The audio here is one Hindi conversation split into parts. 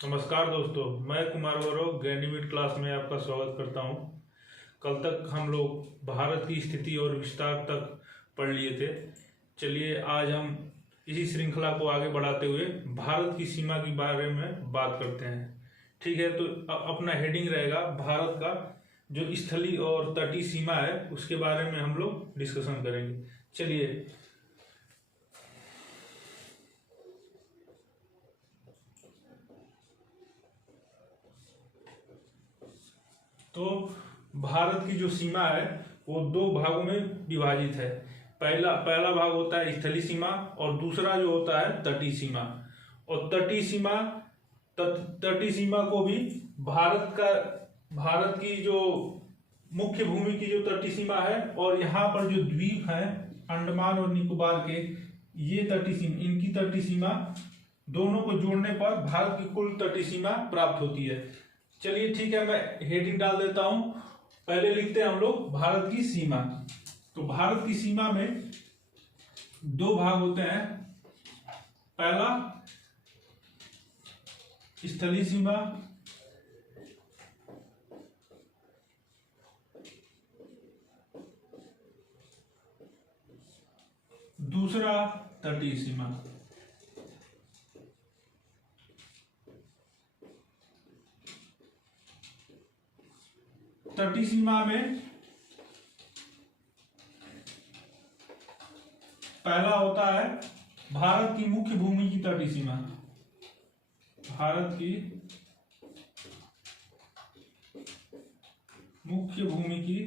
नमस्कार दोस्तों, मैं कुमार गौरव गैंडीमिड क्लास में आपका स्वागत करता हूं। कल तक हम लोग भारत की स्थिति और विस्तार तक पढ़ लिए थे। चलिए आज हम इसी श्रृंखला को आगे बढ़ाते हुए भारत की सीमा के बारे में बात करते हैं। ठीक है, तो अपना हेडिंग रहेगा भारत का जो स्थलीय और तटीय सीमा है उसके बारे में हम लोग डिस्कशन करेंगे। चलिए, तो भारत की जो सीमा है वो दो भागों में विभाजित है। पहला भाग होता है स्थलीय सीमा और दूसरा जो होता है तटीय सीमा। और तटीय सीमा को भी भारत की जो मुख्य भूमि की जो तटीय सीमा है और यहाँ पर जो द्वीप है अंडमान और निकोबार के, ये तटीय सीमा, इनकी तटीय सीमा दोनों को जोड़ने पर भारत की कुल तटीय सीमा प्राप्त होती है। चलिए ठीक है, मैं हेडिंग डाल देता हूं। पहले लिखते हैं हम लोग भारत की सीमा। तो भारत की सीमा में दो भाग होते हैं। पहला स्थलीय सीमा, दूसरा तटीय सीमा। तटीय सीमा में पहला होता है भारत की मुख्य भूमि की तटीय सीमा। भारत की मुख्य भूमि की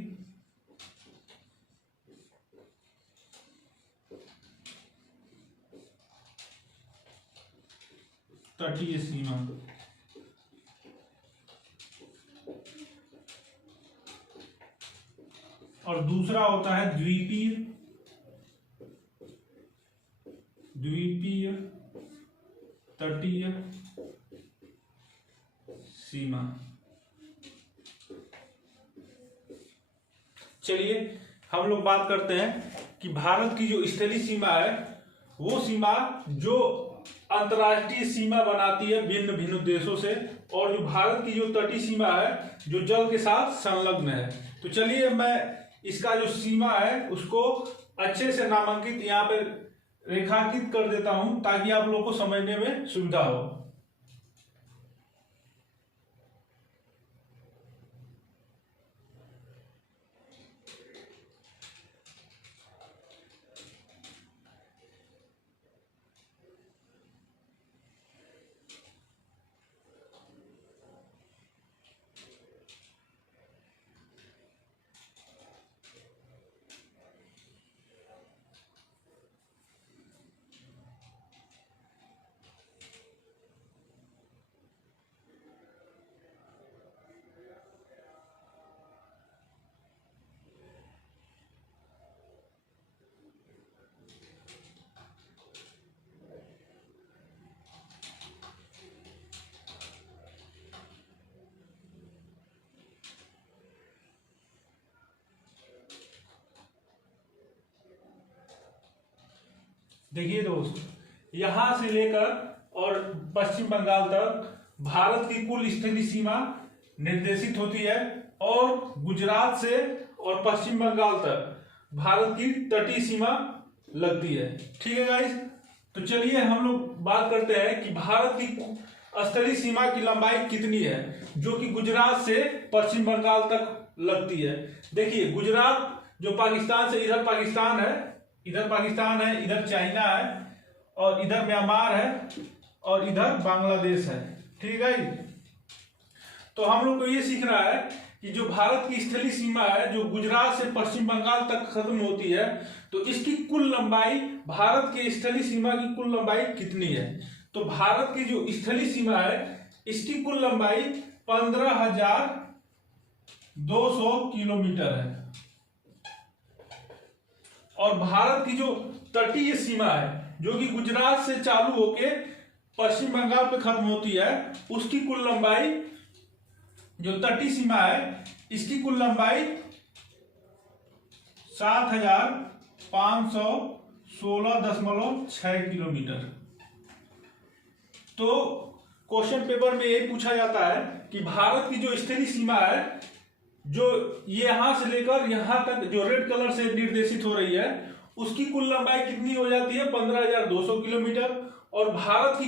तटीय सीमा। और दूसरा होता है द्वीपीय तटीय सीमा। चलिए हम लोग बात करते हैं कि भारत की जो स्थलीय सीमा है वो सीमा जो अंतर्राष्ट्रीय सीमा बनाती है भिन्न भिन्न देशों से, और जो भारत की जो तटीय सीमा है जो जल के साथ संलग्न है। तो चलिए मैं इसका जो सीमा है उसको अच्छे से नामांकित यहाँ पे रेखांकित कर देता हूं ताकि आप लोगों को समझने में सुविधा हो। देखिए दोस्त, यहां से लेकर और पश्चिम बंगाल तक भारत की कुल स्थलीय सीमा निर्देशित होती है, और गुजरात से और पश्चिम बंगाल तक भारत की तटीय सीमा लगती है। ठीक है गाइस, तो चलिए हम लोग बात करते हैं कि भारत की स्थलीय सीमा की लंबाई कितनी है जो कि गुजरात से पश्चिम बंगाल तक लगती है। देखिए, गुजरात जो पाकिस्तान से, इधर पाकिस्तान है, इधर चाइना है, और इधर म्यांमार है, और इधर बांग्लादेश है। ठीक है, तो हम लोग को ये सीखना है कि जो भारत की स्थलीय सीमा है जो गुजरात से पश्चिम बंगाल तक खत्म होती है, तो इसकी कुल लंबाई, भारत की स्थलीय सीमा की कुल लंबाई कितनी है। तो भारत की जो स्थलीय सीमा है इसकी कुल लंबाई 15,200 किलोमीटर है। और भारत की जो तटीय सीमा है जो कि गुजरात से चालू होके पश्चिम बंगाल पे खत्म होती है, उसकी कुल लंबाई, जो तटीय सीमा है इसकी कुल लंबाई 7,516.6 किलोमीटर। तो क्वेश्चन पेपर में यही पूछा जाता है कि भारत की जो स्थलीय सीमा है, जो ये यहां से लेकर यहां तक जो रेड कलर से निर्देशित हो रही है, उसकी कुल लंबाई कितनी हो जाती है? 15,200 किलोमीटर। और भारत की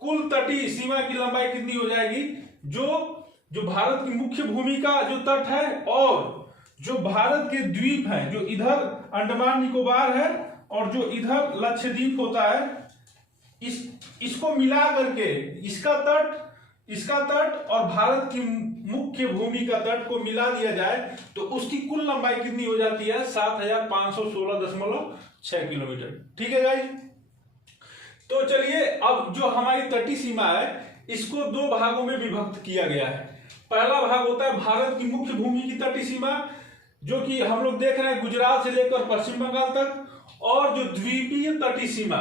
कुल तटीय सीमा की लंबाई कितनी हो जाएगी? जो भारत की मुख्य भूमि का जो तट है और जो भारत के द्वीप हैं, जो इधर अंडमान निकोबार है और जो इधर लक्षद्वीप होता है, इसको मिला करके इसका तट और भारत की मुख्य भूमि का तट को मिला दिया जाए तो उसकी कुल लंबाई कितनी हो जाती है? 7,516.6 किलोमीटर। ठीक है गाइस, तो चलिए अब जो हमारी तटीय सीमा है इसको दो भागों में विभक्त किया गया है। पहला भाग होता है भारत की मुख्य भूमि की तटीय सीमा, जो कि हम लोग देख रहे हैं गुजरात से लेकर पश्चिम बंगाल तक, और जो द्वीपीय तटीय सीमा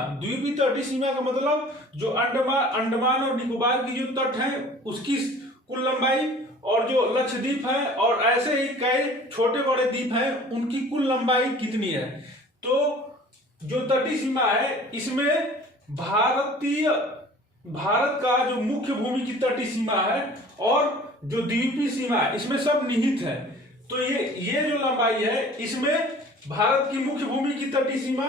का मतलब जो अंडमान और निकोबार की जो तट है उसकी कुल लंबाई, और जो लक्षद्वीप है और ऐसे ही कई छोटे बड़े द्वीप हैं उनकी कुल लंबाई कितनी है। तो जो तटीय सीमा है इसमें भारत का जो मुख्य भूमि की तटीय सीमा है और जो द्वीपीय सीमा है इसमें सब निहित है। तो ये जो लंबाई है इसमें भारत की मुख्य भूमि की तटीय सीमा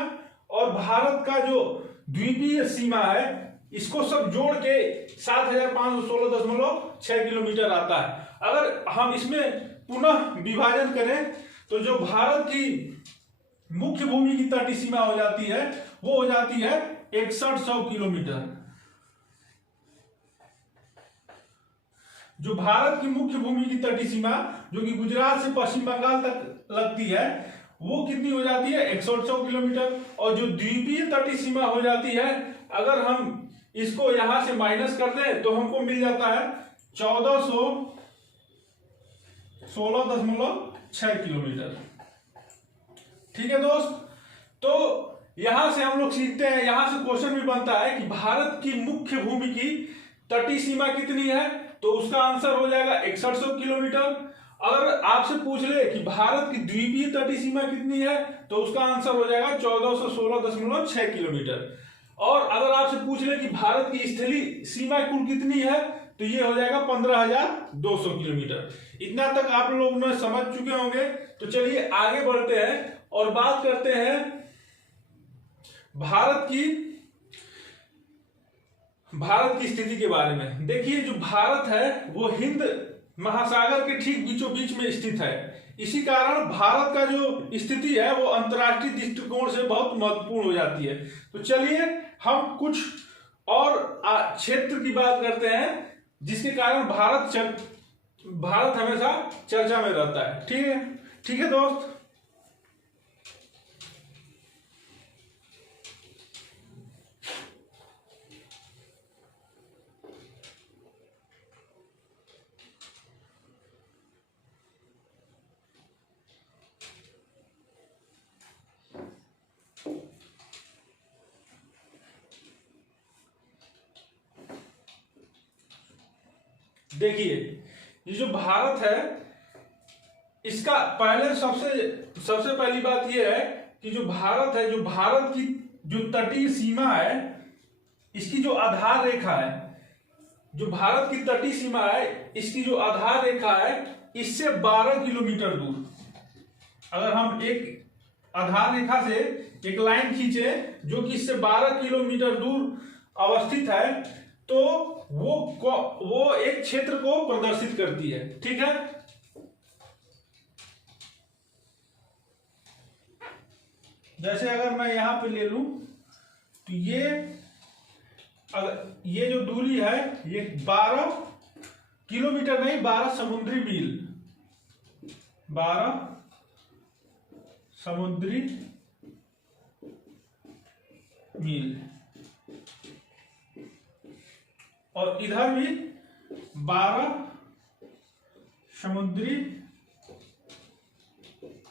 और भारत का जो द्वीपीय सीमा है इसको सब जोड़ के 7,516.6 किलोमीटर आता है। अगर हम इसमें पुनः विभाजन करें तो जो भारत की मुख्य भूमि की तटीय सीमा हो जाती है वो हो जाती है 6100 किलोमीटर। जो भारत की मुख्य भूमि की तटीय सीमा जो कि गुजरात से पश्चिम बंगाल तक लगती है वो कितनी हो जाती है? 6100 किलोमीटर। और जो द्वीपीय तटीय सीमा हो जाती है, अगर हम इसको यहां से माइनस कर दें तो हमको मिल जाता है 1416.6 किलोमीटर। ठीक है दोस्त, तो यहां से हम लोग सीखते हैं, यहां से क्वेश्चन भी बनता है कि भारत की मुख्य भूमि की तटीय सीमा कितनी है, तो उसका आंसर हो जाएगा 6100 किलोमीटर। अगर आपसे पूछ ले कि भारत की द्वीपीय तटीय सीमा कितनी है तो उसका आंसर हो जाएगा 1416.6 किलोमीटर। और अगर आपसे पूछ ले कि भारत की स्थलीय सीमा कुल कितनी है तो ये हो जाएगा 15,200 किलोमीटर। इतना तक आप लोग ने समझ चुके होंगे। तो चलिए आगे बढ़ते हैं और बात करते हैं भारत की स्थिति के बारे में। देखिए जो भारत है वो हिंद महासागर के ठीक बीचों बीच में स्थित है। इसी कारण भारत का जो स्थिति है वो अंतर्राष्ट्रीय दृष्टिकोण से बहुत महत्वपूर्ण हो जाती है। तो चलिए हम कुछ और क्षेत्र की बात करते हैं जिसके कारण भारत हमेशा चर्चा में रहता है। ठीक है दोस्त। देखिए ये जो भारत है इसका पहले सबसे पहली बात यह है कि जो भारत है, जो भारत की जो तटीय सीमा है इसकी जो आधार रेखा है, जो भारत की तटीय सीमा है इसकी जो आधार रेखा है इससे 12 किलोमीटर दूर, अगर हम एक आधार रेखा से एक लाइन खींचे जो कि इससे 12 किलोमीटर दूर अवस्थित है तो वो एक क्षेत्र को प्रदर्शित करती है। ठीक है, जैसे अगर मैं यहां पे ले लूं तो ये जो दूरी है ये 12 किलोमीटर नहीं 12 समुद्री मील, 12 समुद्री मील, और इधर भी 12 समुद्री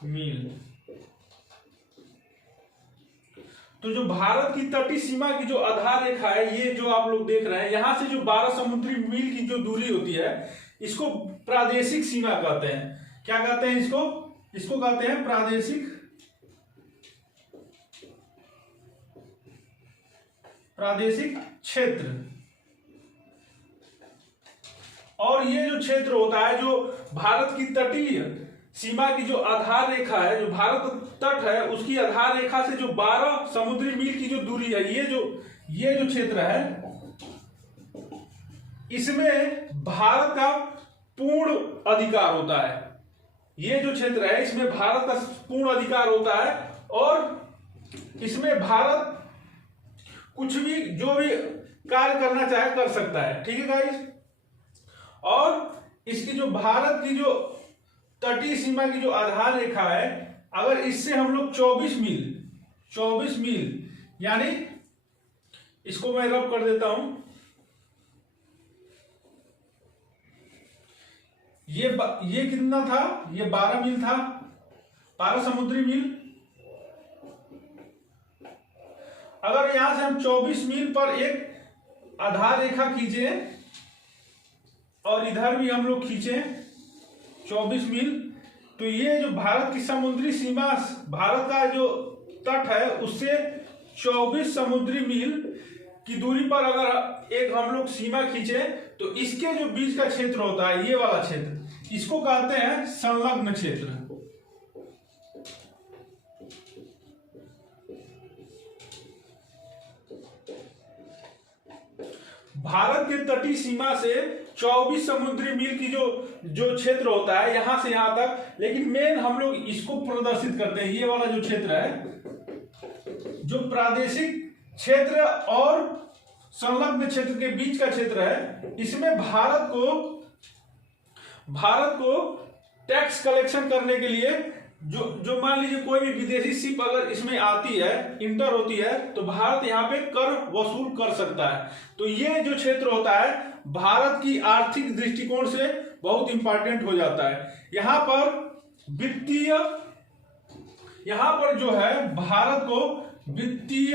मील। तो जो भारत की तटीय सीमा की जो आधार रेखा है ये जो आप लोग देख रहे हैं, यहां से जो 12 समुद्री मील की जो दूरी होती है इसको प्रादेशिक सीमा कहते हैं। क्या कहते हैं इसको कहते हैं प्रादेशिक क्षेत्र। और ये जो क्षेत्र होता है, जो भारत की तटीय सीमा की जो आधार रेखा है, जो भारत तट है उसकी आधार रेखा से जो 12 समुद्री मील की जो दूरी है, ये जो क्षेत्र है, इसमें भारत का पूर्ण अधिकार होता है। ये जो क्षेत्र है इसमें भारत का पूर्ण अधिकार होता है और इसमें भारत कुछ भी जो भी कार्य करना चाहे कर सकता है। ठीक है गाइस। और इसकी जो भारत की जो तटीय सीमा की जो आधार रेखा है, अगर इससे हम लोग 24 मील यानी इसको मैं रब कर देता हूं, ये कितना था, ये 12 मील था, 12 समुद्री मील। अगर यहां से हम 24 मील पर एक आधार रेखा खींचे और इधर भी हम लोग खींचे 24 मील, तो ये जो भारत की समुद्री सीमा, भारत का जो तट है उससे 24 समुद्री मील की दूरी पर अगर एक हम लोग सीमा खींचे तो इसके जो बीच का क्षेत्र होता है, ये वाला क्षेत्र, इसको कहते हैं संलग्न क्षेत्र। भारत के तटीय सीमा से 24 समुद्री मील की जो क्षेत्र होता है यहां से यहां तक, लेकिन मेन हम लोग इसको प्रदर्शित करते हैं, ये वाला जो क्षेत्र है, जो प्रादेशिक क्षेत्र और संलग्न क्षेत्र के बीच का क्षेत्र है, इसमें भारत को टैक्स कलेक्शन करने के लिए जो मान लीजिए कोई भी विदेशी शिप अगर इसमें आती है, इंटर होती है, तो भारत यहाँ पे कर वसूल कर सकता है। तो ये जो क्षेत्र होता है भारत की आर्थिक दृष्टिकोण से बहुत इंपॉर्टेंट हो जाता है। यहाँ पर जो है भारत को वित्तीय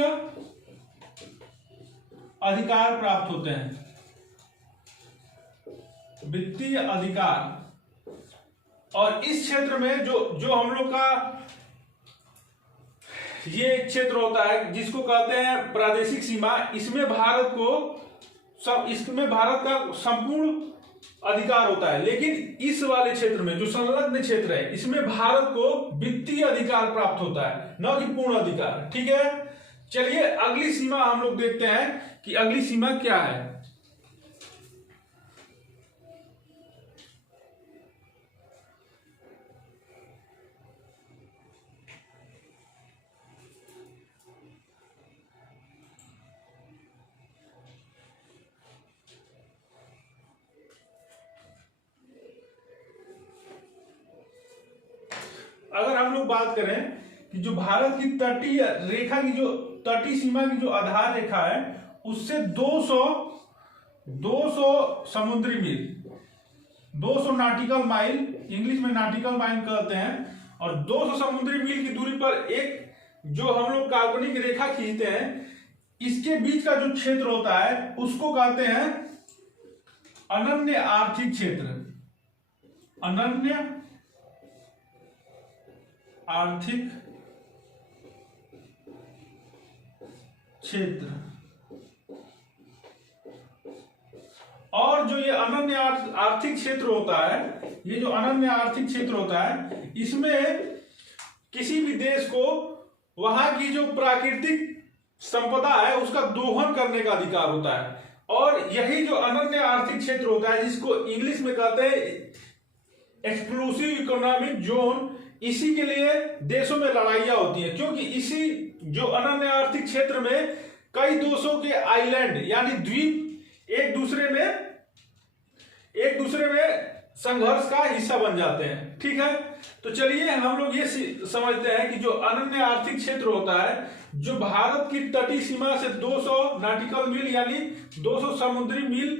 अधिकार प्राप्त होते हैं, वित्तीय अधिकार। और इस क्षेत्र में जो हम लोग का ये क्षेत्र होता है जिसको कहते हैं प्रादेशिक सीमा, इसमें भारत का संपूर्ण अधिकार होता है। लेकिन इस वाले क्षेत्र में जो संलग्न क्षेत्र है, इसमें भारत को वित्तीय अधिकार प्राप्त होता है, न कि पूर्ण अधिकार। ठीक है, चलिए अगली सीमा हम लोग देखते हैं कि अगली सीमा क्या है। अगर हम लोग बात करें कि जो भारत की तटीय रेखा की जो तटीय सीमा की जो आधार रेखा है उससे 200 समुद्री मील, 200 नॉटिकल माइल, इंग्लिश में नॉटिकल माइल कहते हैं, और 200 समुद्री मील की दूरी पर एक जो हम लोग काल्पनिक रेखा खींचते हैं, इसके बीच का जो क्षेत्र होता है उसको कहते हैं अनन्य आर्थिक क्षेत्र। अनन्य आर्थिक क्षेत्र। और जो ये अनन्य आर्थिक क्षेत्र होता है, ये जो अनन्य आर्थिक क्षेत्र होता है, इसमें किसी भी देश को वहां की जो प्राकृतिक संपदा है उसका दोहन करने का अधिकार होता है। और यही जो अनन्य आर्थिक क्षेत्र होता है, जिसको इंग्लिश में कहते हैं एक्सक्लूसिव इकोनॉमिक जोन, इसी के लिए देशों में लड़ाइयां होती हैं, क्योंकि इसी जो अनन्य आर्थिक क्षेत्र में कई देशों के आइलैंड यानी द्वीप एक दूसरे में संघर्ष का हिस्सा बन जाते हैं। ठीक है, तो चलिए हम लोग ये समझते हैं कि जो अनन्य आर्थिक क्षेत्र होता है, जो भारत की तटीय सीमा से 200 नॉटिकल मील यानी 200 समुद्री मील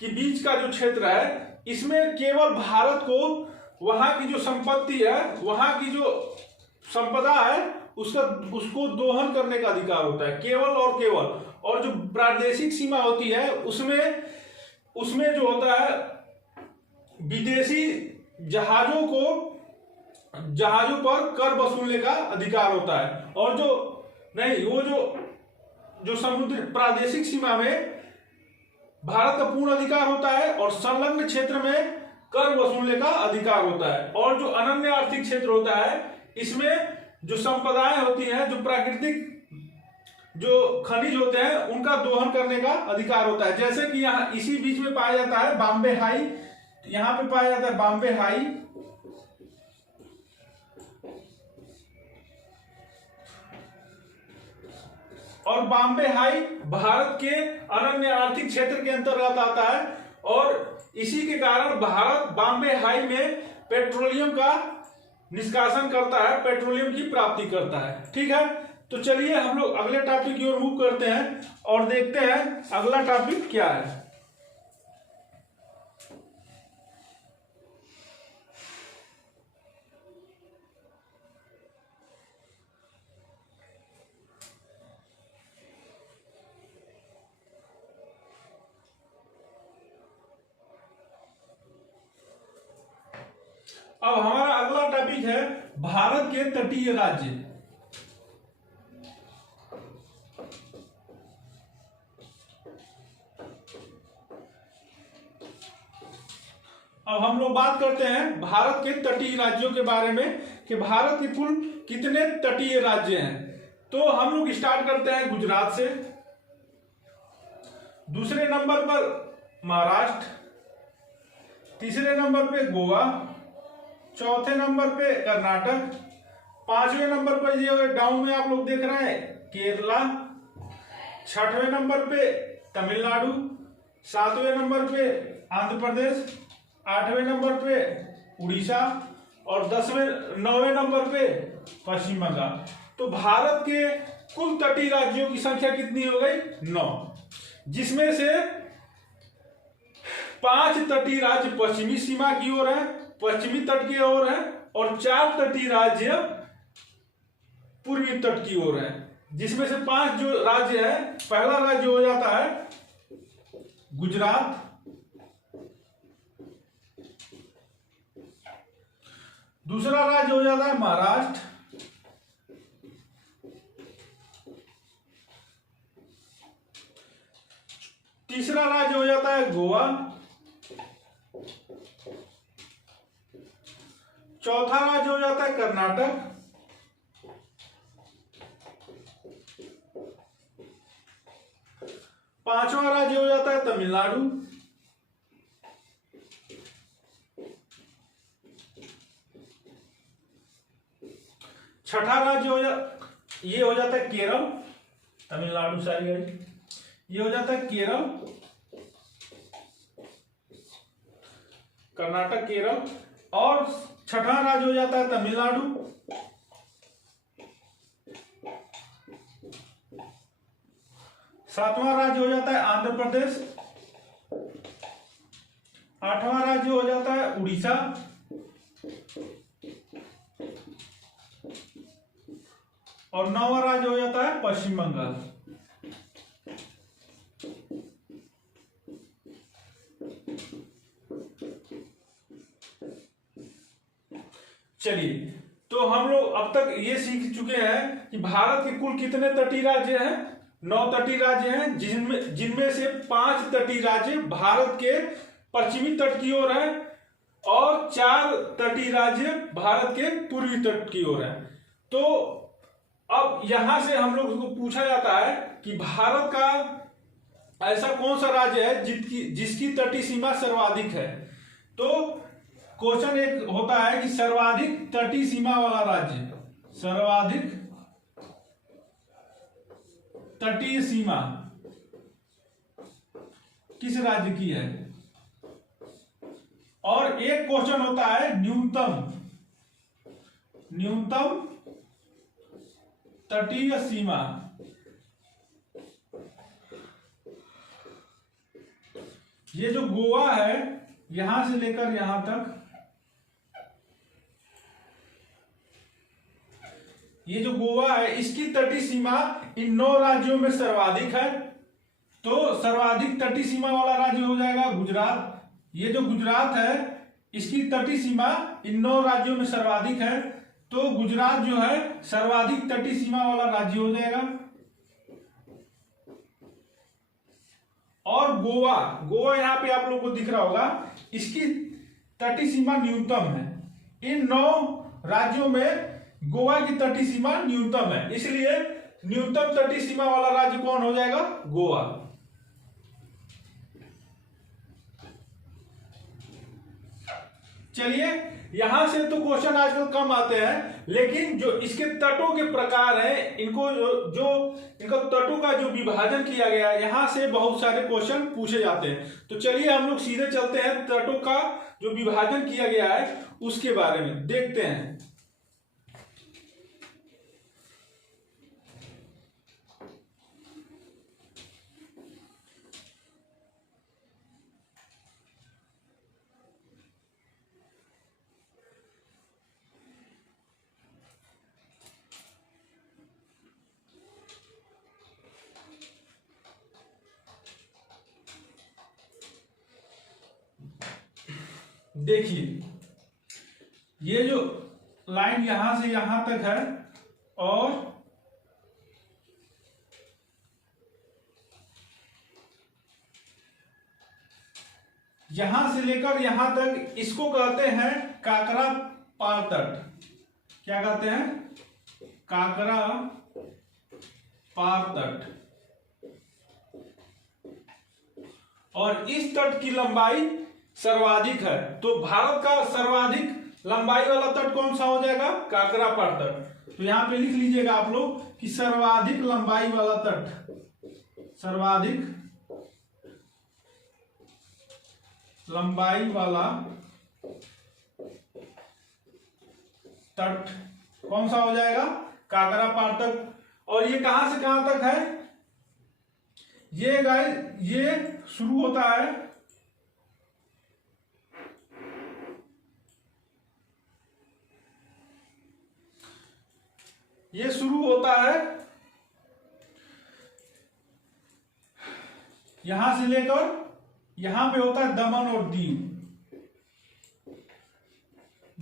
के बीच का जो क्षेत्र है, इसमें केवल भारत को वहां की जो संपत्ति है, वहां की जो संपदा है, उसको दोहन करने का अधिकार होता है, केवल और केवल। और जो प्रादेशिक सीमा होती है उसमें जो होता है विदेशी जहाजों पर कर वसूलने का अधिकार होता है। और जो समुद्र प्रादेशिक सीमा में भारत का पूर्ण अधिकार होता है और संलग्न क्षेत्र में कर वसूलने का अधिकार होता है। और जो अनन्य आर्थिक क्षेत्र होता है इसमें जो संपदाएं होती हैं, जो प्राकृतिक जो खनिज होते हैं उनका दोहन करने का अधिकार होता है। जैसे कि यहाँ इसी बीच में पाया जाता है बॉम्बे हाई, यहाँ पे पाया जाता है बॉम्बे हाई, और बॉम्बे हाई भारत के अनन्य आर्थिक क्षेत्र के अंतर्गत आता है और इसी के कारण भारत बॉम्बे हाई में पेट्रोलियम का निष्कासन करता है, पेट्रोलियम की प्राप्ति करता है। ठीक है, तो चलिए हम लोग अगले टॉपिक की ओर मूव करते हैं और देखते हैं अगला टॉपिक क्या है। अब हमारा अगला टॉपिक है भारत के तटीय राज्य। अब हम लोग बात करते हैं भारत के तटीय राज्यों के बारे में कि भारत के कुल कितने तटीय राज्य हैं। तो हम लोग स्टार्ट करते हैं गुजरात से, दूसरे नंबर पर महाराष्ट्र, तीसरे नंबर पे गोवा, चौथे नंबर पे कर्नाटक, पांचवें नंबर पर ये डाउन में आप लोग देख रहे हैं केरला, छठवें नंबर पे तमिलनाडु, सातवें नंबर पे आंध्र प्रदेश, आठवें नंबर पे उड़ीसा और 9वें नंबर पे पश्चिम बंगाल। तो भारत के कुल तटीय राज्यों की संख्या कितनी हो गई? 9, जिसमें से 5 तटीय राज्य पश्चिमी सीमा की ओर है, पश्चिमी तट की ओर है, और 4 तटीय राज्य पूर्वी तट की ओर है, जिसमें से 5 जो राज्य है, पहला राज्य हो जाता है गुजरात, दूसरा राज्य हो जाता है महाराष्ट्र, तीसरा राज्य हो जाता है गोवा, चौथा राज्य हो जाता है कर्नाटक, पांचवा राज्य हो जाता है तमिलनाडु, छठा राज्य ये हो जाता है केरल, तमिलनाडु सारी गाड़ी, ये हो जाता है केरल, कर्नाटक, केरल, और छठा राज्य हो जाता है तमिलनाडु, सातवां राज्य हो जाता है आंध्र प्रदेश, आठवां राज्य हो जाता है उड़ीसा, और 9वां राज्य हो जाता है पश्चिम बंगाल। चलिए, तो हम लोग अब तक ये सीख चुके हैं कि भारत के कुल कितने तटीय राज्य हैं? 9 तटीय राज्य हैं, जिनमें से 5 तटीय राज्य भारत के पश्चिमी तट की ओर है और 4 तटीय राज्य भारत के पूर्वी तट की ओर है। तो अब यहां से हम लोग को पूछा जाता है कि भारत का ऐसा कौन सा राज्य है जिसकी तटीय सीमा सर्वाधिक है। तो क्वेश्चन एक होता है कि सर्वाधिक तटीय सीमा वाला राज्य, सर्वाधिक तटीय सीमा किस राज्य की है, और एक क्वेश्चन होता है न्यूनतम तटीय सीमा। ये जो गोवा है यहां से लेकर यहां तक, ये जो गोवा है इसकी तटीय सीमा इन 9 राज्यों में सर्वाधिक है। तो सर्वाधिक तटीय सीमा वाला राज्य हो जाएगा गुजरात। ये जो गुजरात है इसकी तटीय सीमा इन 9 राज्यों में सर्वाधिक है, तो गुजरात जो है सर्वाधिक तटीय सीमा वाला राज्य हो जाएगा। और गोवा, गोवा यहाँ पे आप लोग को दिख रहा होगा, इसकी तटीय सीमा न्यूनतम है। इन 9 राज्यों में गोवा की तटीय सीमा न्यूनतम है, इसलिए न्यूनतम तटीय सीमा वाला राज्य कौन हो जाएगा? गोवा। चलिए, यहां से तो क्वेश्चन आजकल कम आते हैं, लेकिन जो इसके तटों के प्रकार हैं, इनको जो इनका तटों का जो विभाजन किया गया है, यहां से बहुत सारे क्वेश्चन पूछे जाते हैं। तो चलिए हम लोग सीधे चलते हैं, तटों का जो विभाजन किया गया है उसके बारे में देखते हैं। देखिए, ये जो लाइन यहां से यहां तक है और यहां से लेकर यहां तक, इसको कहते हैं काकरा पार तट। क्या कहते हैं? काकरा पार तट। और इस तट की लंबाई सर्वाधिक है, तो भारत का सर्वाधिक लंबाई वाला तट कौन सा हो जाएगा? काकरा पार तट। तो यहां पे लिख लीजिएगा आप लोग कि सर्वाधिक लंबाई वाला तट, सर्वाधिक लंबाई वाला तट कौन सा हो जाएगा? काकरा पार तट। और ये कहां से कहां तक है? ये गाइस, ये शुरू होता है यहां से लेकर यहां पे होता है दमन और दीव,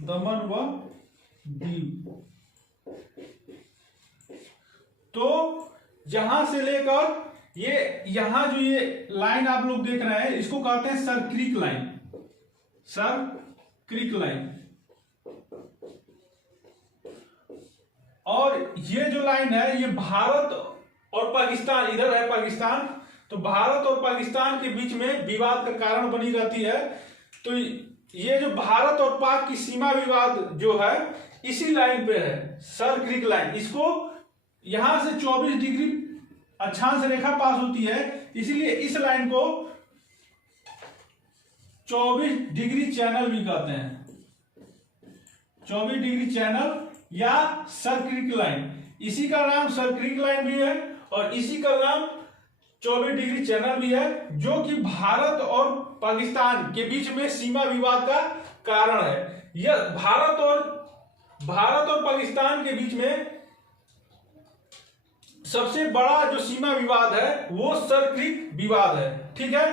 दमन व दीव। तो जहां से लेकर ये यहां जो ये लाइन आप लोग देख रहे हैं, इसको कहते हैं sir creek line, sir creek line. और ये जो लाइन है, ये भारत और पाकिस्तान, इधर है पाकिस्तान, तो भारत और पाकिस्तान के बीच में विवाद का कारण बनी रहती है। तो ये जो भारत और पाक की सीमा विवाद जो है, इसी लाइन पे है, सर क्रीक लाइन। इसको यहां से 24 डिग्री अक्षांश रेखा पास होती है, इसीलिए इस लाइन को 24 डिग्री चैनल भी कहते हैं, 24 डिग्री चैनल या सर क्रीक लाइन। इसी का नाम सर क्रीक लाइन भी है और इसी का नाम 24 डिग्री चैनल भी है, जो कि भारत और पाकिस्तान के बीच में सीमा विवाद का कारण है। यह भारत और पाकिस्तान के बीच में सबसे बड़ा जो सीमा विवाद है वो सर क्रीक विवाद है, ठीक है।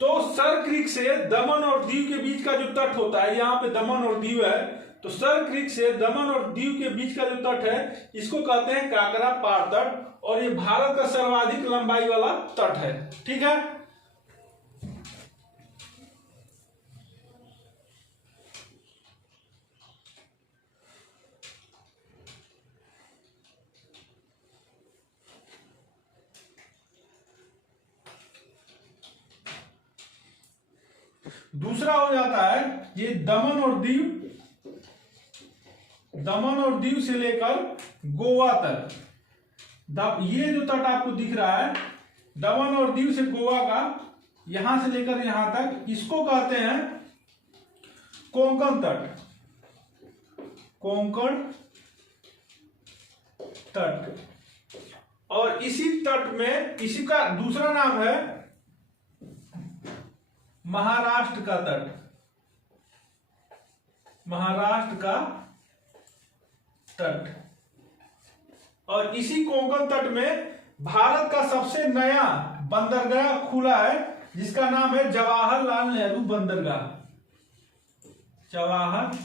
तो सर क्रीक से दमन और दीव के बीच का जो तट होता है, यहाँ पे दमन और दीव है, तो सर क्रीक से दमन और दीव के बीच का जो तट है, इसको कहते हैं काकरा पार तट, और ये भारत का सर्वाधिक लंबाई वाला तट है, ठीक है। दूसरा हो जाता है ये दमन और दीव से लेकर गोवा तक। ये जो तट आपको दिख रहा है, दमन और दीव से गोवा का, यहां से लेकर यहां तक, इसको कहते हैं कोंकण तट, कोंकण तट। और इसी तट में, इसी का दूसरा नाम है महाराष्ट्र का तट, महाराष्ट्र का तट। और इसी कोंकण तट में भारत का सबसे नया बंदरगाह खुला है, जिसका नाम है जवाहरलाल नेहरू बंदरगाह, जवाहरलाल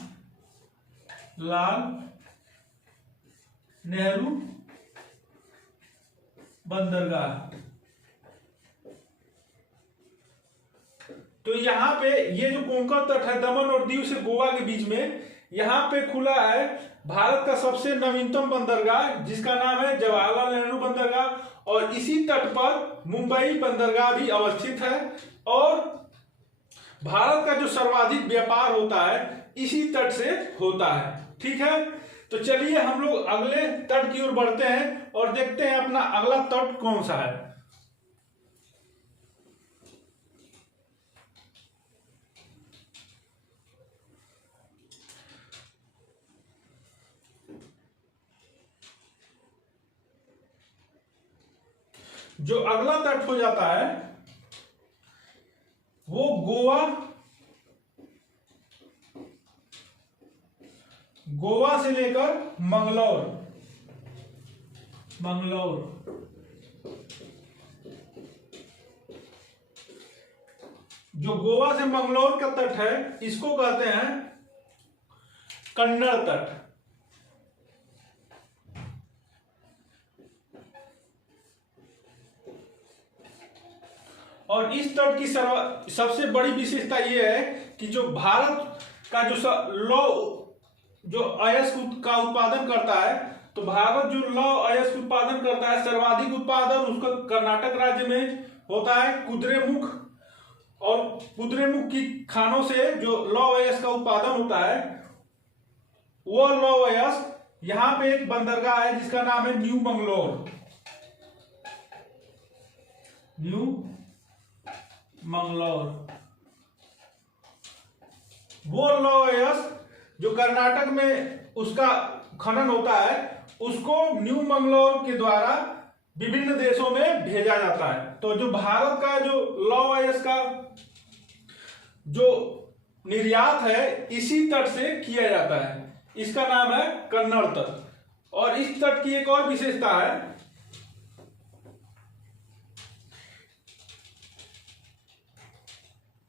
नेहरू बंदरगाह। तो यहाँ पे ये जो कोंकण तट है दमन और दीव से गोवा के बीच में, यहाँ पे खुला है भारत का सबसे नवीनतम बंदरगाह जिसका नाम है जवाहरलाल नेहरू बंदरगाह। और इसी तट पर मुंबई बंदरगाह भी अवस्थित है। और भारत का जो सर्वाधिक व्यापार होता है इसी तट से होता है। ठीक है, तो चलिए हम लोग अगले तट की ओर बढ़ते हैं और देखते हैं अपना अगला तट कौन सा है। जो अगला तट हो जाता है वो गोवा से लेकर मंगलौर। जो गोवा से मंगलौर का तट है इसको कहते हैं कन्नड़ तट। और इस तट की सबसे बड़ी विशेषता यह है कि जो भारत का जो अयस्क का उत्पादन करता है, तो भारत जो लौह अयस्क उत्पादन करता है सर्वाधिक उत्पादन उसका कर्नाटक राज्य में होता है कुद्रेमुख। और कुद्रेमुख की खानों से जो लौह अयस्क का उत्पादन होता है वो लौह अयस्क यहां पे एक बंदरगाह है जिसका नाम है न्यू मंगलौर। वो लौह अयस्क जो कर्नाटक में उसका खनन होता है उसको न्यू मंगलौर के द्वारा विभिन्न देशों में भेजा जाता है। तो जो भारत का जो लौह अयस्क का जो निर्यात है इसी तट से किया जाता है, इसका नाम है कन्नड़ तट। और इस तट की एक और विशेषता है,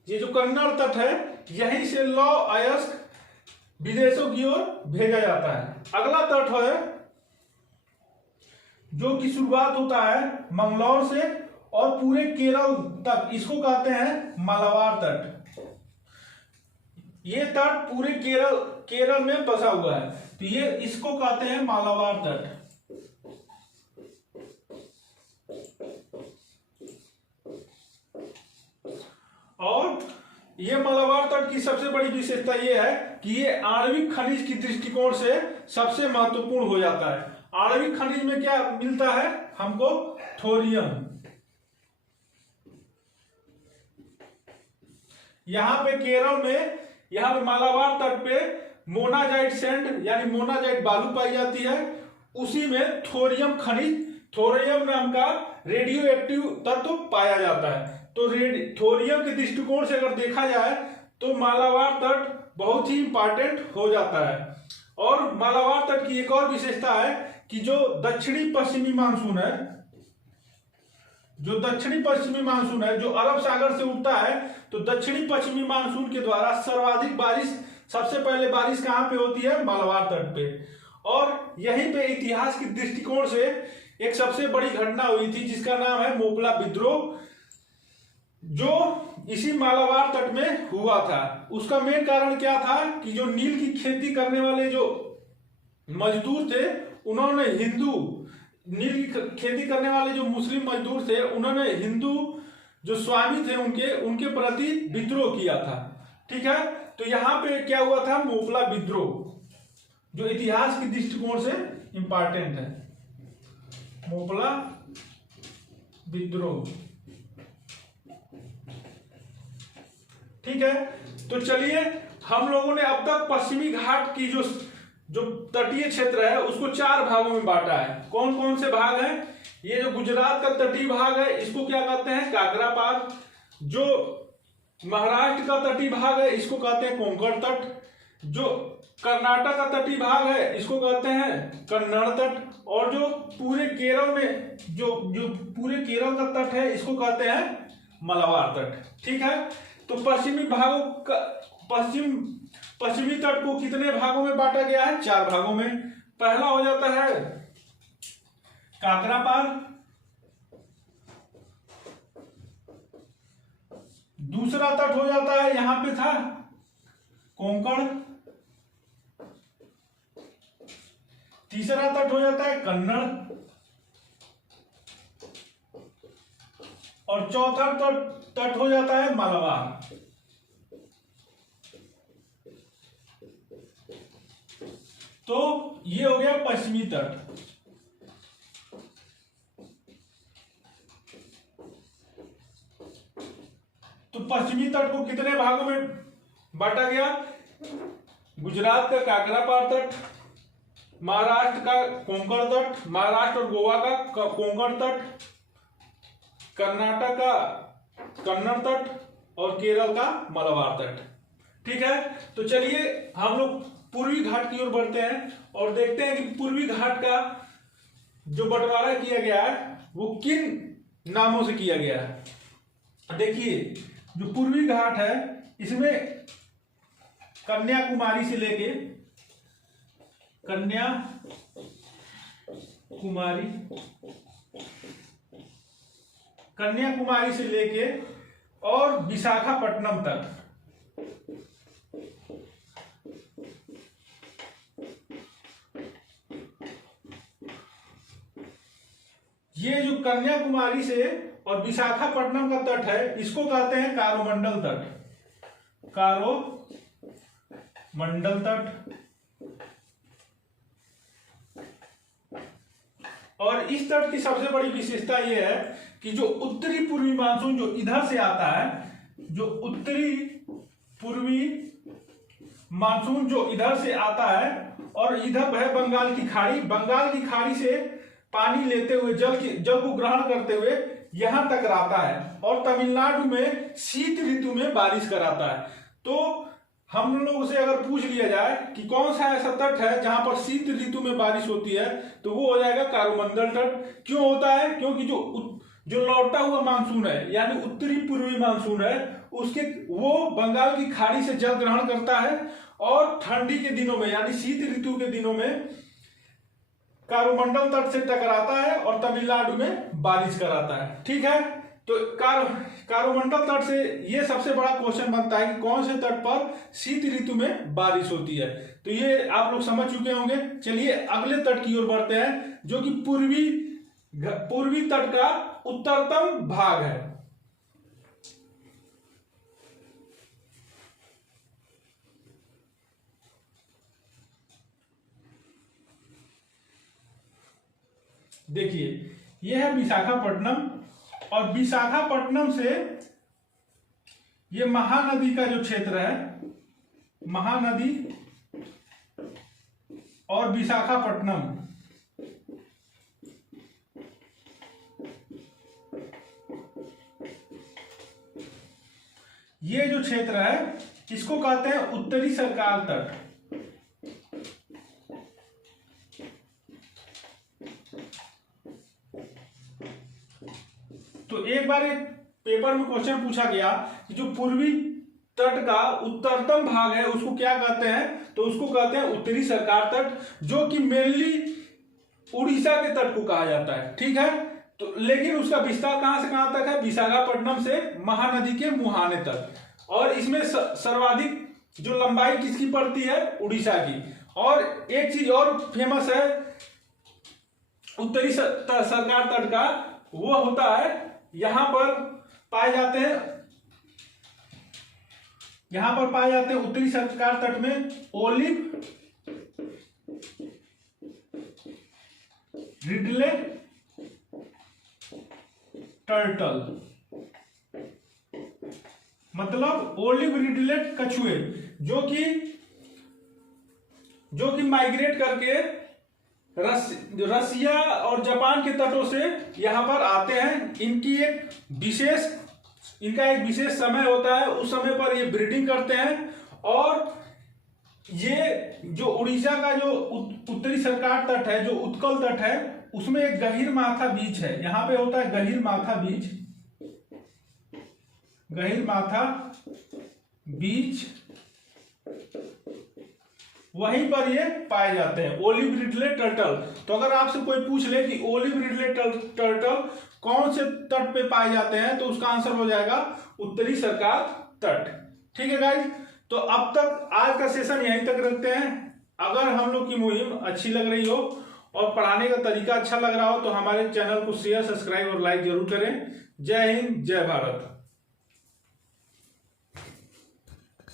ये जो कन्नड़ तट है यहीं से लौह अयस्क विदेशों की ओर भेजा जाता है। अगला तट है जो की शुरुआत होता है मंगलौर से और पूरे केरल तक, इसको कहते हैं मालाबार तट। ये तट पूरे केरल में बसा हुआ है, तो ये इसको कहते हैं मालाबार तट। और ये मालाबार तट की सबसे बड़ी विशेषता यह है कि ये आणविक खनिज की दृष्टिकोण से सबसे महत्वपूर्ण हो जाता है। आणविक खनिज में क्या मिलता है हमको? थोरियम। यहां पे केरल में, यहां पे मालाबार तट पे मोनाजाइट सैंड यानी मोनाजाइट बालू पाई जाती है, उसी में थोरियम खनिज, थोरियम नाम का रेडियो एक्टिव तत्व पाया जाता है। तो थोरियम के दृष्टिकोण से अगर देखा जाए तो मालाबार तट बहुत ही इंपॉर्टेंट हो जाता है। और मालाबार तट की एक और विशेषता है कि जो दक्षिणी पश्चिमी मानसून है, जो अरब सागर से उठता है, तो दक्षिणी पश्चिमी मानसून के द्वारा सर्वाधिक बारिश, सबसे पहले बारिश कहां पे होती है? मालाबार तट पे। और यहीं पे इतिहास के दृष्टिकोण से एक सबसे बड़ी घटना हुई थी जिसका नाम है मोपला विद्रोह, जो इसी मालाबार तट में हुआ था। उसका मेन कारण क्या था कि जो नील की खेती करने वाले जो मजदूर थे उन्होंने नील की खेती करने वाले जो मुस्लिम मजदूर थे उन्होंने हिंदू जो स्वामी थे उनके प्रति विद्रोह किया था। ठीक है, तो यहां पे क्या हुआ था? मोपला विद्रोह, जो इतिहास के दृष्टिकोण से इंपॉर्टेंट है। मोपला विद्रोह। ठीक है, तो चलिए हम लोगों ने अब तक पश्चिमी घाट की जो तटीय क्षेत्र है उसको 4 भागों में बांटा है। कौन कौन से भाग हैं? ये जो गुजरात का तटीय भाग है इसको क्या कहते हैं? काकरापार। जो महाराष्ट्र का तटीय भाग है इसको कहते हैं कोंकण तट। जो कर्नाटक का तटीय भाग है इसको कहते हैं कन्नड़ तट। और जो पूरे केरल में जो पूरे केरल का तट है इसको कहते हैं मालाबार तट। ठीक है, तो पश्चिमी तट को कितने भागों में बांटा गया है? 4 भागों में। पहला हो जाता है काकरापार, दूसरा तट हो जाता है, यहां पे था कोंकण। तीसरा तट हो जाता है कन्नड़। और चौथा तट हो जाता है मालवा। तो ये हो गया पश्चिमी तट। तो पश्चिमी तट को कितने भागों में बांटा गया? गुजरात का काकरापार तट, महाराष्ट्र का कोंकण तट, महाराष्ट्र और गोवा का कोंकण तट, कर्नाटक का कन्नड़ तट और केरल का मलबार तट। ठीक है, तो चलिए हम लोग पूर्वी घाट की ओर बढ़ते हैं और देखते हैं कि पूर्वी घाट का जो बंटवारा किया गया है वो किन नामों से किया गया है। देखिए, जो पूर्वी घाट है इसमें कन्याकुमारी से लेके और विशाखापट्टनम तक। ये जो कन्याकुमारी से और विशाखापट्टनम का तट है इसको कहते हैं कारोमंडल तट। कारोमंडल तट। और इस तट की सबसे बड़ी विशेषता यह है कि जो उत्तरी पूर्वी मानसून जो इधर से आता है, जो उत्तरी पूर्वी मानसून जो इधर से आता है और इधर है बंगाल की खाड़ी, बंगाल की खाड़ी से पानी लेते हुए जल को ग्रहण करते हुए यहां तक आता है और तमिलनाडु में शीत ऋतु में बारिश कराता है। तो हम लोगों से अगर पूछ लिया जाए कि कौन सा ऐसा तट है जहां पर शीत ऋतु में बारिश होती है, तो वो हो जाएगा कारोमंडल तट। क्यों होता है? क्योंकि जो लौटा हुआ मानसून है यानी उत्तरी पूर्वी मानसून है उसके वो बंगाल की खाड़ी से जल ग्रहण करता है और ठंडी के दिनों में यानी शीत ऋतु के दिनों में कारोमंडल तट से टकराता है और तमिलनाडु में बारिश कराता है। ठीक है, तो कारोमंडल तट से ये सबसे बड़ा क्वेश्चन बनता है कि कौन से तट पर शीत ऋतु में बारिश होती है। तो ये आप लोग समझ चुके होंगे। चलिए अगले तट की ओर बढ़ते हैं जो कि पूर्वी तट का उत्तरतम भाग है। देखिए, यह है विशाखापट्टनम और विशाखापट्टनम से ये महानदी का जो क्षेत्र है, महानदी और विशाखापट्टनम, ये जो क्षेत्र है इसको कहते हैं उत्तरी सरकार तट। तो एक बार एक पेपर में क्वेश्चन पूछा गया कि जो पूर्वी तट का उत्तरतम भाग है उसको क्या कहते हैं, तो उसको कहते हैं उत्तरी सरकार तट, जो कि मेनली उड़ीसा के तट को कहा जाता है। ठीक है, तो लेकिन उसका विस्तार कहां से कहां तक है? विशाखापट्टनम से महानदी के मुहाने तक। और इसमें सर्वाधिक जो लंबाई किसकी पड़ती है? उड़ीसा की। और एक चीज और फेमस है उत्तरी सरकार तट का, वो होता है यहां पर पाए जाते हैं उत्तरी सरकार तट में ओलिव रिडले टर्टल, मतलब ओलिव रिडलेट कछुए, जो कि माइग्रेट करके रसिया और जापान के तटों से यहां पर आते हैं। इनका एक विशेष समय होता है, उस समय पर ये ब्रीडिंग करते हैं। और ये जो उड़ीसा का जो उत्तरी सरकार तट है, जो उत्कल तट है, उसमें एक गहीरमाथा बीच है। यहां पे होता है गहीरमाथा बीच वहीं पर ये पाए जाते हैं, ओलिव रिडले टर्टल। तो अगर आपसे कोई पूछ ले कि ओलिव रिडले टर्टल कौन से तट पे पाए जाते हैं, तो उसका आंसर हो जाएगा उत्तरी सरकार तट। ठीक है गाइज, तो अब तक आज का सेशन यहीं तक रखते हैं। अगर हम लोग की मुहिम अच्छी लग रही हो और पढ़ाने का तरीका अच्छा लग रहा हो तो हमारे चैनल को शेयर, सब्सक्राइब और लाइक जरूर करें। जय हिंद, जय भारत।